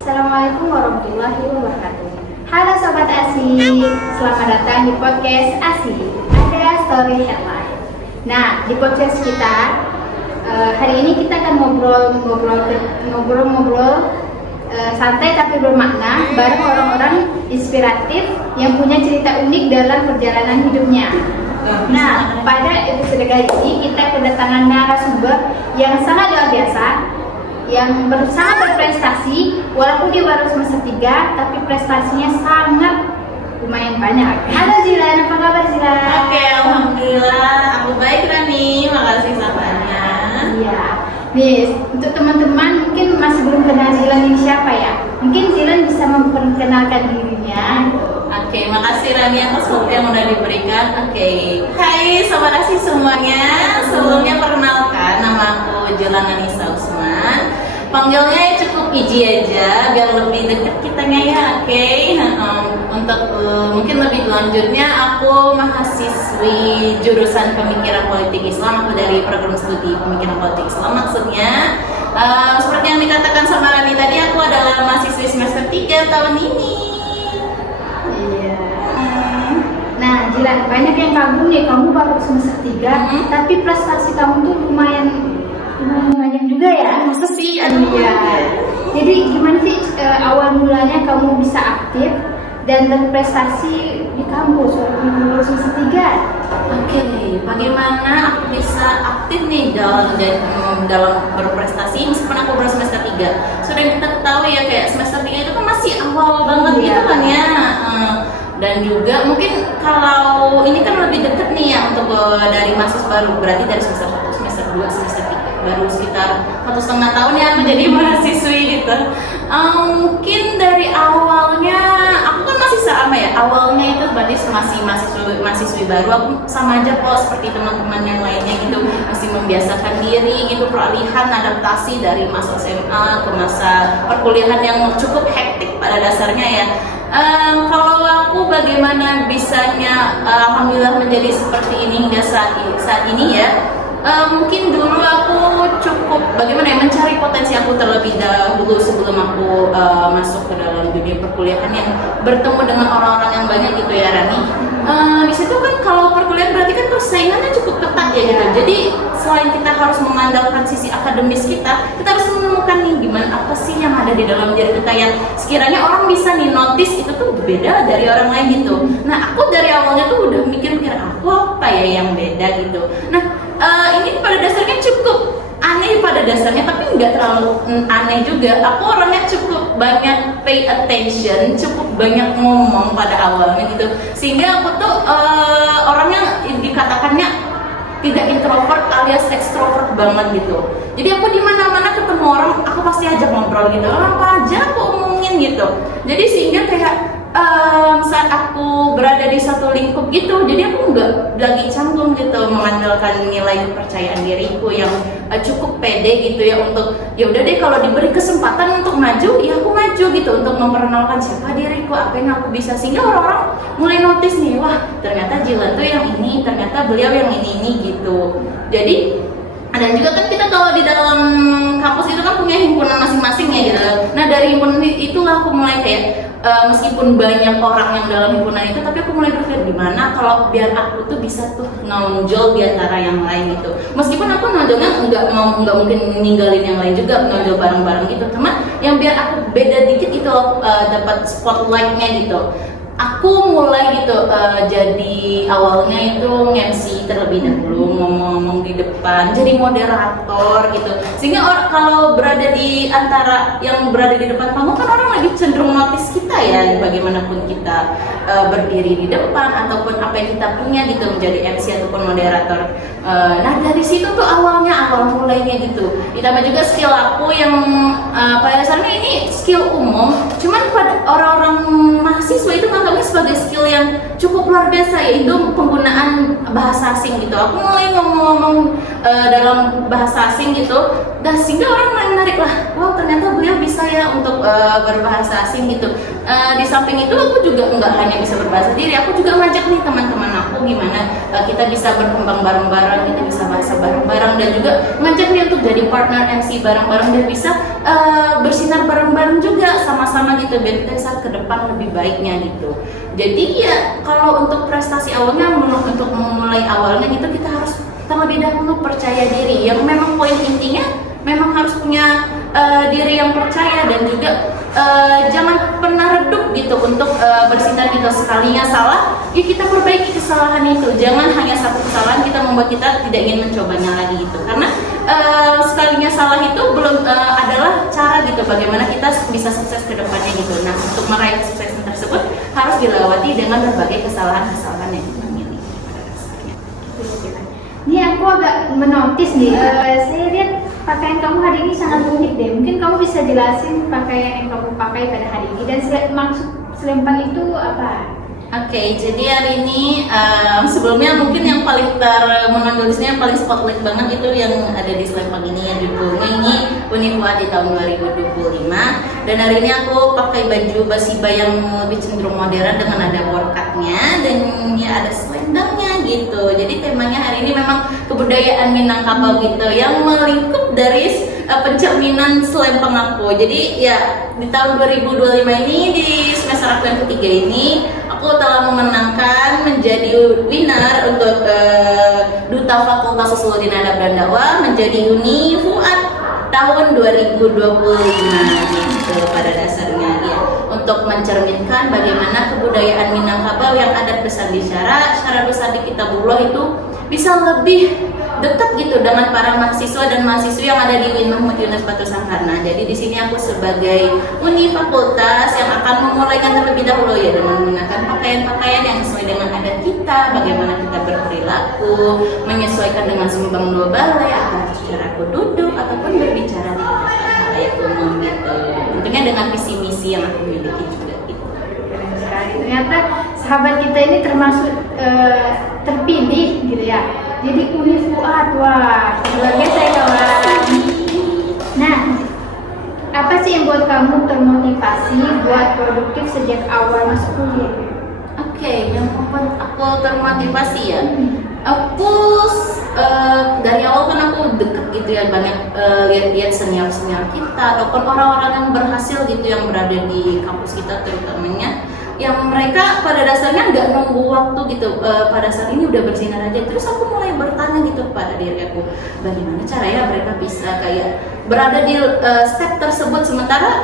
Assalamualaikum warahmatullahi wabarakatuh. Halo Sobat ASI, selamat datang di podcast ASI, ada Story Headline. Nah, di podcast kita hari ini kita akan ngobrol santai tapi bermakna bareng orang-orang inspiratif yang punya cerita unik dalam perjalanan hidupnya. Nah, pada episode kali ini kita kedatangan narasumber yang sangat luar biasa, yang sangat berprestasi walaupun dia baru semester 3 tapi prestasinya sangat lumayan banyak. Halo Zilan, apa kabar Zilan? Oke, alhamdulillah aku baik Rani, makasih sahabatnya. Iya. Nih, untuk teman-teman mungkin masih belum kenal Zilan ini siapa ya? Mungkin Zilan bisa memperkenalkan dirinya. Oke, makasih Rani atas waktu yang udah diberikan. Oke, hai Sobat Asi semuanya. Sebelumnya perkenalkan, nama aku Zilan Anissa Usman. Panggilnya cukup Iji aja, biar lebih dekat kitanya ya. Oke, untuk mungkin lebih lanjutnya, aku mahasiswi jurusan Pemikiran Politik Islam. Aku dari program studi Pemikiran Politik Islam. Maksudnya, seperti yang dikatakan sama Rani tadi, aku adalah mahasiswi semester 3 tahun ini. Iya. Nah, Zilan, banyak yang kagum nih, kamu baru semester 3, tapi prestasi kamu tuh lumayan banyak juga ya. Masa sih? Iya. Jadi gimana sih awal mulanya kamu bisa aktif dan berprestasi di kampus walaupun semester 3? Oke, bagaimana aku bisa aktif nih dalam berprestasi meskipun aku baru semester 3? Sudah kita ketahui ya, kayak semester 3 itu kan masih awal banget gitu kan ya. Dan juga mungkin kalau ini kan lebih dekat nih ya untuk dari mahasiswa baru, berarti dari semester 1, semester 2, semester 3, baru sekitar 1,5 tahun ya menjadi mahasiswi gitu. Mungkin dari awalnya aku kan masih sama ya, awalnya itu berarti masih mahasiswi baru, aku sama aja kok seperti teman-teman yang lainnya gitu, masih membiasakan diri gitu, peralihan adaptasi dari masa SMA ke masa perkuliahan yang cukup hektik pada dasarnya ya. Kalau aku bagaimana bisanya alhamdulillah menjadi seperti ini hingga saat ini ya. Mungkin dulu aku cukup bagaimana ya, mencari potensi aku terlebih dahulu sebelum aku masuk ke dalam dunia perkuliahan yang bertemu dengan orang-orang yang banyak gitu ya Rani. Di situ kan kalau perkuliahan berarti kan persaingannya cukup ketat ya gitu. Jadi selain kita harus mengandalkan sisi akademis kita harus menemukan nih gimana apa sih yang ada di dalam diri kita yang sekiranya orang bisa nih notice itu tuh beda dari orang lain gitu. Nah, aku dari awalnya tuh udah mikir aku apa ya yang beda gitu. Nah, ini pada dasarnya cukup aneh pada dasarnya, tapi nggak terlalu aneh juga. Aku orangnya cukup banyak pay attention, cukup banyak ngomong pada awalnya gitu, sehingga aku tuh orangnya dikatakannya tidak introvert alias extrovert banget gitu. Jadi aku di mana-mana ketemu orang, aku pasti ajak ngobrol gitu, apa aja aku omongin gitu. Jadi sehingga kayak saat aku berada di satu lingkup gitu, jadi aku nggak lagi canggung gitu mengandalkan nilai kepercayaan diriku yang cukup pede gitu ya, untuk ya udah deh kalau diberi kesempatan untuk maju ya aku maju gitu, untuk memperkenalkan siapa diriku, apa yang aku bisa, sehingga orang-orang mulai notice nih, wah ternyata Jilan tuh yang ini, ternyata beliau yang ini gitu. Jadi dan juga kan kita kalau di dalam kampus itu kan punya himpunan masing-masing ya gitu. Nah dari himpunan itulah aku mulai kayak meskipun banyak orang yang dalam himpunan itu, tapi aku mulai berpikir gimana kalau biar aku tuh bisa tuh nonjol di antara yang lain gitu. Meskipun aku nonjolnya nggak mungkin ninggalin yang lain juga, nonjol bareng-bareng gitu. Cuma yang biar aku beda dikit itu dapat spotlightnya gitu. Aku mulai gitu jadi awalnya itu MC terlebih dahulu, ngomong di depan, jadi moderator gitu, sehingga kalau berada di antara yang berada di depan panggung kan orang lagi cenderung notice kita ya, bagaimanapun kita berdiri di depan ataupun apa yang kita punya gitu, menjadi MC ataupun moderator. Nah dari situ tuh awal mulainya gitu, ditambah juga skill aku yang pada dasarnya ini skill umum, cuman pada orang-orang mahasiswa itu menganggapnya sebagai skill yang cukup luar biasa, yaitu penggunaan bahasa asing gitu. Aku mulai ngomong dalam bahasa asing gitu, dan sehingga orang mulai menarik lah, wow ternyata beliau bisa ya untuk berbahasa asing gitu. di samping itu aku juga nggak hanya bisa berbahasa diri, aku juga ngajak nih teman-teman aku gimana kita bisa berkembang bareng-bareng, kita bisa bahasa bareng-bareng, dan juga ngajak nih untuk jadi partner MC bareng-bareng dan bisa bersinar bareng-bareng juga sama-sama gitu, biar kita bisa ke depan lebih baiknya gitu. Jadi ya kalau untuk prestasi awalnya, untuk memulai awalnya gitu, kita harus terlebih dahulu percaya diri. Yang memang poin intinya memang harus punya diri yang percaya, dan juga jangan pernah redup gitu untuk bersinar gitu. Sekalinya salah, ya kita perbaiki kesalahan itu. Jangan hanya satu kesalahan kita membuat kita tidak ingin mencobanya lagi gitu. Karena sekalinya salah itu belum adalah cara gitu bagaimana kita bisa sukses ke depannya gitu. Nah, untuk meraih kesuksesan tersebut harus dilewati dengan berbagai kesalahan-kesalahan yang kita miliki pada dasarnya. Ini aku agak menotis nih, saya lihat pakaian kamu hari ini sangat unik deh. Mungkin kamu bisa jelasin pakaian yang kamu pakai pada hari ini dan maksud selempang itu apa? Oke, jadi hari ini sebelumnya mungkin yang paling menonjol di sini, yang paling spotlight banget itu yang ada di selempang ini, yang judulnya ini Unifuad di tahun 2025. Dan hari ini aku pakai baju basiba yang lebih cenderung modern dengan ada workatnya dan ya ada selendangnya gitu. Jadi temanya hari ini memang kebudayaan Minangkabau gitu, yang melingkup dari pencerminan selempang aku. Jadi ya di tahun 2025 ini, di semester aku yang ketiga ini, aku telah memenangkan menjadi winner untuk Duta Fakultas Usuluddin Adab dan Dakwah, menjadi Unifuad tahun 2025 gitu pada dasarnya ya, untuk mencerminkan bagaimana kebudayaan Minangkabau yang adat besar di syarat besar di Kitabullah itu bisa lebih dekat gitu dengan para mahasiswa dan mahasiswi yang ada di UIN Mahmud Yunus Batu Sangkarna. Jadi di sini aku sebagai uni fakultas yang akan memulainya terlebih dahulu ya, dengan menggunakan pakaian-pakaian yang sesuai dengan adat kita, bagaimana kita berperilaku, menyesuaikan dengan sumbang dua balai, apakah secara aku duduk ataupun berbicara di depan halayak umum gitu. Tentunya dengan visi misi yang aku miliki juga gitu. Keren sekali. Ternyata sahabat kita ini termasuk terpilih gitu ya. Jadi Unifuad, wah luar biasa ya kawan. Nah, apa sih yang buat kamu termotivasi buat produktif sejak awal masuk kuliah? Oke, yang membuat aku termotivasi ya, aku dari awal kan aku deket gitu ya, banyak lihat-lihat senior-senior kita ataupun orang-orang yang berhasil gitu yang berada di kampus kita terutamanya, yang mereka pada dasarnya nggak nunggu waktu gitu, pada saat ini udah bersinar aja. Terus aku mulai bertanya gitu pada diri aku, bagaimana caranya mereka bisa kayak berada di step tersebut, sementara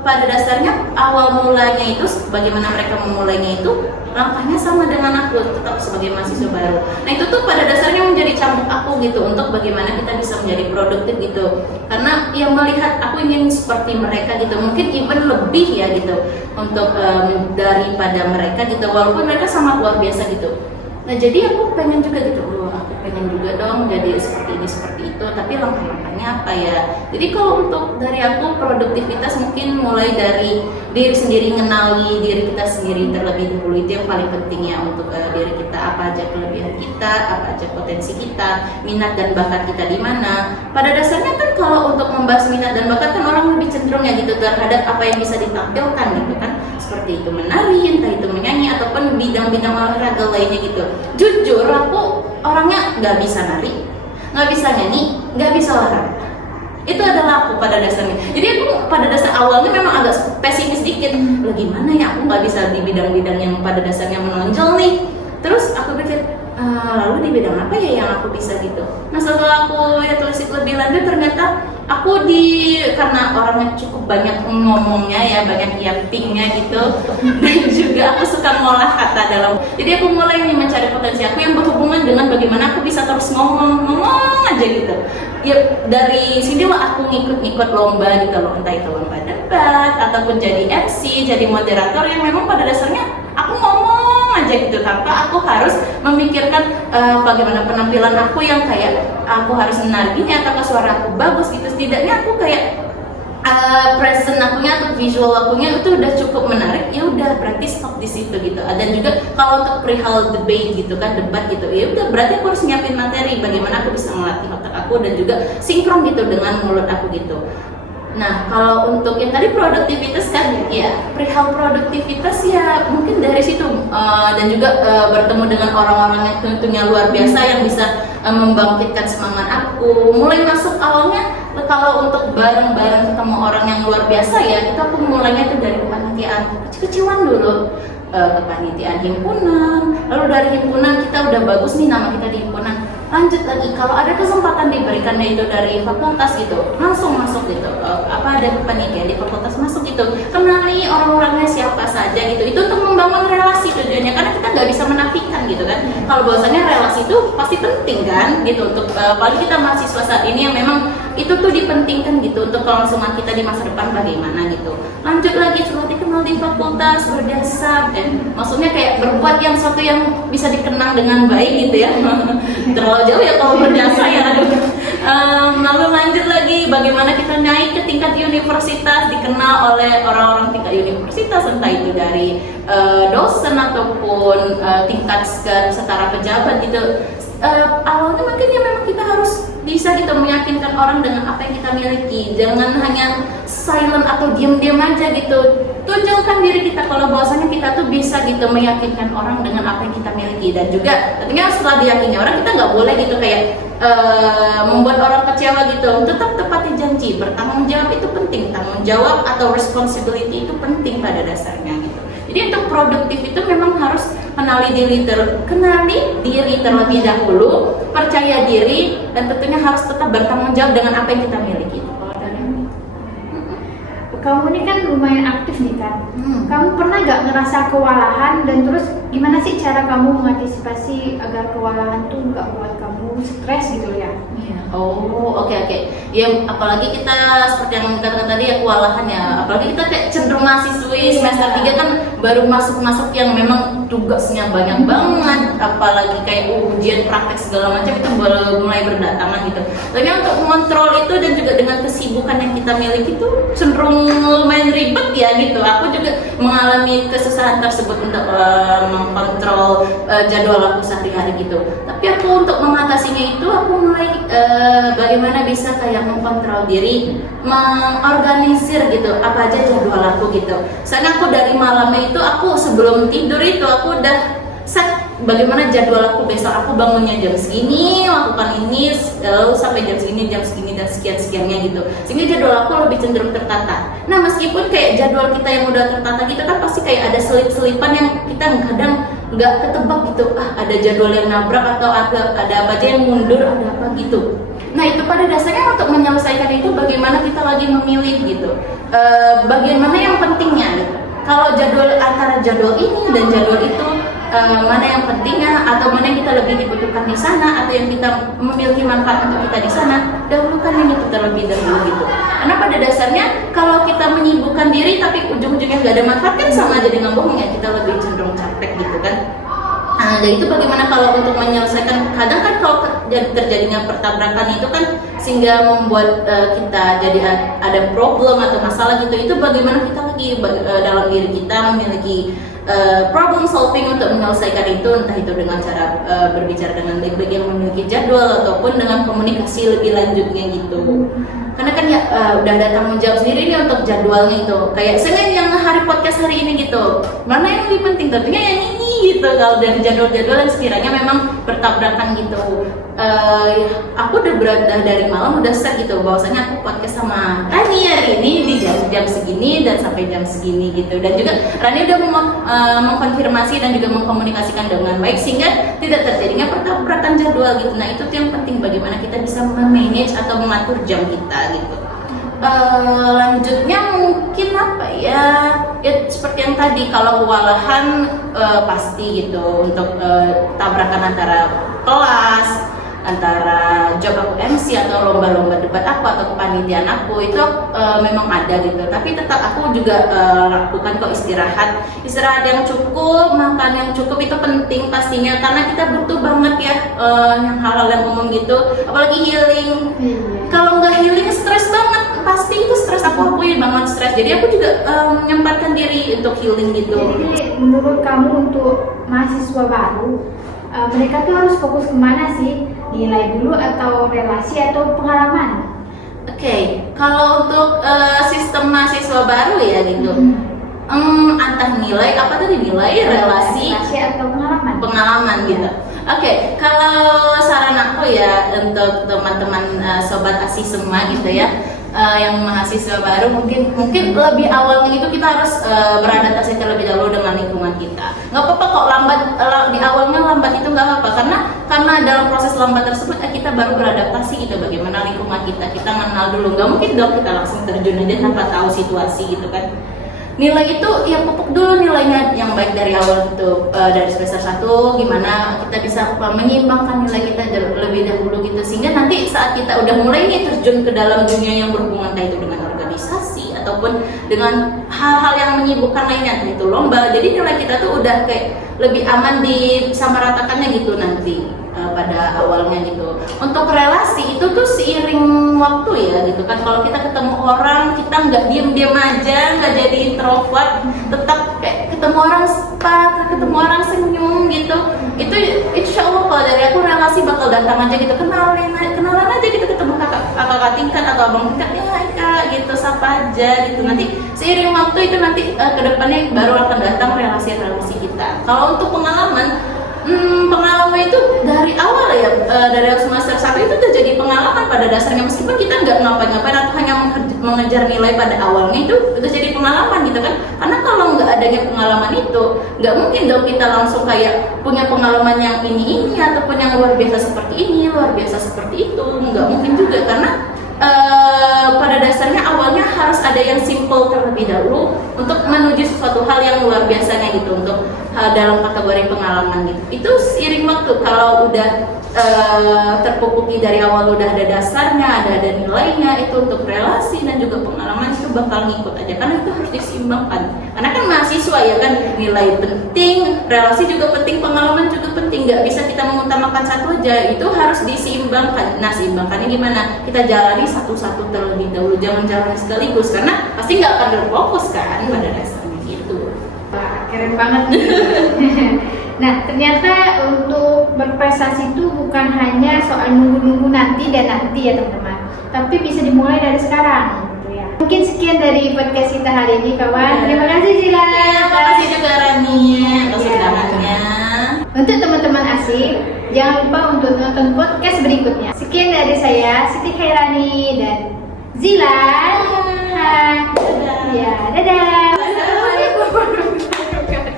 pada dasarnya awal mulanya itu bagaimana mereka memulainya itu langkahnya sama dengan aku, tetap sebagai mahasiswa baru. Nah itu tuh pada dasarnya menjadi cambuk aku gitu, untuk bagaimana kita bisa menjadi produktif gitu. Karena yang melihat aku ingin seperti mereka gitu, mungkin even lebih ya gitu, untuk daripada mereka gitu, walaupun mereka sangat luar biasa gitu. Nah jadi aku pengen juga gitu, aku pengen juga dong jadi seperti ini seperti itu, tapi langkah-langkahnya apa ya? Jadi kalau untuk dari aku, produktivitas mungkin mulai dari diri sendiri, mengenali diri kita sendiri terlebih dahulu, itu yang paling penting ya untuk diri kita, apa aja kelebihan kita, apa aja potensi kita, minat dan bakat kita di mana. Pada dasarnya kan kalau untuk membahas minat dan bakat kan orang lebih cenderung ya gitu terhadap apa yang bisa ditampilkan gitu kan, seperti itu menari, entah itu menyanyi ataupun bidang-bidang olahraga lainnya gitu. Jujur aku orangnya nggak bisa nari, nggak bisa nyanyi, nggak bisa olahraga. Itu adalah aku pada dasarnya. Jadi aku pada dasar awalnya memang agak pesimis dikit. Loh gimana ya aku nggak bisa di bidang-bidang yang pada dasarnya menonjol nih. Terus aku pikir, lalu di bidang apa ya yang aku bisa gitu. Nah setelah aku ya telisik lebih lanjut, ternyata aku karena orangnya cukup banyak ngomongnya ya, banyak yappingnya gitu, dan juga aku suka ngolah kata dalam. Jadi aku mulai nih mencari potensi aku yang berhubungan dengan bagaimana aku bisa terus ngomong aja gitu. Ya dari sini aku ngikut lomba gitu loh, entah itu lomba debat ataupun jadi MC, jadi moderator, yang memang pada dasarnya aku ngomong aja gitu tanpa aku harus memikirkan bagaimana penampilan aku yang kayak aku harus menari atau suara aku bagus gitu. Setidaknya aku kayak present akunya atau visual akunya itu udah cukup menarik, ya udah berarti stop di situ gitu. Dan juga kalau untuk perihal debate gitu kan, debat gitu, ya udah berarti aku harus nyiapin materi bagaimana aku bisa melatih otak aku dan juga sinkron gitu dengan mulut aku gitu. Nah, kalau untuk yang tadi produktivitas kan, ya perihal produktivitas ya mungkin dari situ dan juga bertemu dengan orang-orang yang tentunya luar biasa yang bisa membangkitkan semangat aku. Mulai masuk awalnya kalau untuk bareng-bareng ketemu orang yang luar biasa ya, itu aku mulainya itu dari kepanitiaan kecil-kecilan dulu. Kepanitiaan himpunan, lalu dari himpunan kita udah bagus nih nama kita di himpunan, lanjut lagi kalau ada kesempatan diberikannya itu dari fakultas gitu, langsung masuk gitu. Apa ada kepanitiaan di fakultas, masuk gitu, kenali orang-orangnya siapa saja gitu. Itu untuk membangun relasi tujuannya, karena kita nggak bisa menafikan gitu kan, kalau bahwasanya relasi itu pasti penting kan gitu untuk apalagi kita mahasiswa saat ini yang memang itu tuh dipentingkan gitu untuk kelangsungan kita di masa depan bagaimana gitu. Lanjut lagi setelah dikenal di fakultas, berjasa maksudnya kayak berbuat yang sesuatu yang bisa dikenang dengan baik gitu ya. Terlalu jauh ya kalau berjasa ya. Lalu lanjut lagi bagaimana kita naik ke tingkat universitas, dikenal oleh orang-orang tingkat universitas, entah itu dari dosen ataupun tingkat setara pejabat gitu. Awalnya mungkin ya memang kita harus bisa gitu meyakinkan orang dengan apa yang kita miliki, jangan hanya silent atau diam-diam aja gitu. Tunjukkan diri kita kalau bahwasanya kita tuh bisa gitu meyakinkan orang dengan apa yang kita miliki, dan juga tentunya setelah diyakini orang kita nggak boleh gitu kayak membuat orang kecewa gitu. Tetap tepati janji, bertanggung jawab itu penting, tanggung jawab atau responsibility itu penting pada dasarnya gitu. Jadi untuk produktif itu memang harus kenali diri terlebih dahulu, percaya diri, dan tentunya harus tetap bertanggung jawab dengan apa yang kita miliki. Kamu ini kan lumayan aktif nih kan. Kamu pernah gak ngerasa kewalahan, dan terus gimana sih cara kamu mengantisipasi agar kewalahan tuh gak buat kamu stres gitu ya? Oh, oke. Ya apalagi kita seperti yang katakan tadi ya, kewalahan ya. Apalagi kita kayak cenderung mahasiswi semester 3 kan baru masuk yang memang tugasnya banyak banget, apalagi kayak ujian praktek segala macam itu baru mulai berdatangan gitu. Tapi untuk mengontrol itu dan juga dengan kesibukan yang kita miliki itu cenderung lumayan ribet ya gitu. Aku juga mengalami kesusahan tersebut untuk mengkontrol jadwal aku sehari-hari gitu. Tapi aku untuk mengatasinya itu aku mulai bagaimana bisa kayak mengkontrol diri, mengorganisir gitu apa aja jadwal aku gitu. Soalnya aku dari malamnya itu aku sebelum tidur itu aku udah set bagaimana jadwal aku besok. Aku bangunnya jam segini, lakukan ini, lalu sampai jam segini dan sekian-sekiannya gitu. Sehingga jadwal aku lebih cenderung tertata. Nah meskipun kayak jadwal kita yang udah tertata gitu kan pasti kayak ada selip-selipan yang kita kadang nggak ketebak gitu. Ada jadwal yang nabrak atau ada apa aja yang mundur, ada apa gitu. Nah itu pada dasarnya untuk menyelesaikan itu bagaimana kita lagi memilih gitu. Bagaimana yang pentingnya gitu. Kalau jadwal antara jadwal ini dan jadwal itu mana yang pentingnya atau mana yang kita lebih dibutuhkan di sana atau yang kita memiliki manfaat untuk kita di sana, dahulukan yang itu terlebih dahulu gitu. Karena pada dasarnya kalau kita menyibukkan diri tapi ujung-ujungnya nggak ada manfaat kan sama aja dengan bohong ya, kita lebih cenderung capek gitu kan. Nah, dan itu bagaimana kalau untuk menyelesaikan, kadang kan kalau terjadinya pertabrakan itu kan sehingga membuat kita jadi ada problem atau masalah gitu, itu bagaimana kita lagi dalam diri kita memiliki problem solving untuk menyelesaikan itu, entah itu dengan cara berbicara dengan baik-baik yang memiliki jadwal ataupun dengan komunikasi lebih lanjutnya gitu. Karena kan ya udah ada tanggung jawab sendiri nih untuk jadwalnya itu. Kayak saya yang hari podcast hari ini gitu, mana yang lebih penting, tentunya yang ini gitu. Kalau dari jadwal-jadwal yang sekiranya memang bertabrakan gitu, aku udah berada dari malam udah set gitu bahwasanya aku podcast sama Rani hari ini di jam segini dan sampai jam segini gitu. Dan juga Rani udah mengkonfirmasi dan juga mengkomunikasikan dengan baik sehingga tidak terjadinya pertabrakan jadwal gitu. Nah itu tuh yang penting, bagaimana kita bisa memanage atau mengatur jam kita gitu. Lanjutnya mungkin apa ya seperti yang tadi, kalau kewalahan pasti gitu untuk tabrakan antara kelas, antara job aku MC atau lomba-lomba debat aku atau kepanitiaan aku itu memang ada gitu. Tapi tetap aku juga lakukan kok istirahat yang cukup, makan yang cukup itu penting pastinya, karena kita butuh banget ya yang hal-hal yang umum gitu, apalagi healing. Kalau nggak healing stres banget, pasti itu stres, aku akui banget stres. Jadi aku juga menyempatkan diri untuk healing gitu. Jadi menurut kamu untuk mahasiswa baru, mereka tuh harus fokus kemana sih? Nilai dulu atau relasi atau pengalaman? Oke, kalau untuk sistem mahasiswa baru ya gitu, antah nilai apa tadi, nilai, relasi atau pengalaman. pengalaman gitu. Oke, kalau saran aku ya untuk teman-teman sobat ASI semua gitu ya, yang mahasiswa baru mungkin lebih awalnya itu kita harus beradaptasi terlebih dahulu dengan lingkungan kita. Nggak apa-apa kok lambat, di awalnya lambat itu nggak apa-apa, karena dalam proses lambat tersebut kita baru beradaptasi gitu, bagaimana lingkungan kita kenal dulu. Nggak mungkin dong kita langsung terjun aja tanpa tahu situasi gitu kan. Nilai itu ya pupuk dulu nilainya yang baik dari awal itu, dari semester 1 gimana kita bisa menyeimbangkan nilai kita lebih dahulu gitu, sehingga nanti saat kita udah mulai nih terjun ke dalam dunia yang berhubungan entah itu dengan organisasi ataupun dengan hal-hal yang menyibukkan lainnya, entah itu lomba, jadi nilai kita tuh udah kayak lebih aman disamaratakannya gitu nanti pada awalnya gitu. Untuk relasi itu tuh seiring waktu ya gitu kan, kalau kita ketemu orang kita nggak diem aja, nggak jadi introvert, tetap kayak ketemu orang spa, ketemu orang senyum gitu, itu insya Allah kalau dari aku relasi bakal datang aja gitu, kenalan aja gitu, ketemu kakak tingkat atau abang tingkat, ya hai kak gitu, sapa aja gitu. Nanti seiring waktu itu nanti kedepannya baru akan datang relasi kita. Kalau untuk pengalaman itu dari awal ya, dari semester 1 itu udah jadi pengalaman pada dasarnya, meskipun kita nggak ngapain-ngapain atau hanya mengejar nilai pada awalnya, itu udah jadi pengalaman gitu kan. Karena kalau nggak adanya pengalaman itu, nggak mungkin dong kita langsung kayak punya pengalaman yang ini ataupun yang luar biasa seperti ini, luar biasa seperti itu, nggak mungkin juga. Karena pada dasarnya awalnya harus ada yang simple terlebih dahulu untuk menuju sesuatu hal yang luar biasanya gitu, untuk dalam kategori pengalaman gitu. Itu seiring waktu, kalau udah terpupuki dari awal, udah ada dasarnya, ada nilainya, itu untuk relasi dan juga pengalaman itu bakal ngikut aja, karena itu harus diseimbangkan. Karena kan mahasiswa ya kan, nilai penting, relasi juga penting, pengalaman juga penting, nggak bisa kita mengutamakan satu aja, itu harus diseimbangkan. Nah, seimbangkannya gimana? Kita jalani satu-satu terlebih dahulu, jangan jalan sekaligus, karena pasti nggak akan berfokus kan pada dasarnya gitu. Wah, keren banget. Nah, ternyata untuk berprestasi itu bukan hanya soal nunggu-nunggu nanti dan nanti ya teman-teman, tapi bisa dimulai dari sekarang gitu ya. Mungkin sekian dari podcast kita hari ini kawan. Terima kasih Zila. Terima kasih juga Rani atas undangannya. Untuk teman-teman asik, jangan lupa untuk nonton podcast berikutnya. Sekian dari saya, Siti Khairani dan Zila. Ya, dadah. Assalamualaikum warahmatullahi wabarakatuh.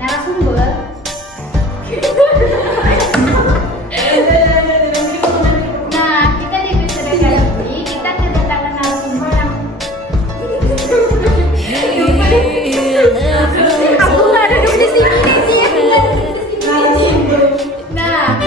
Narasumber. Nah, kita di episode kali ini kita kedatangan narasumber yang aku nggak ada di sini. Nah,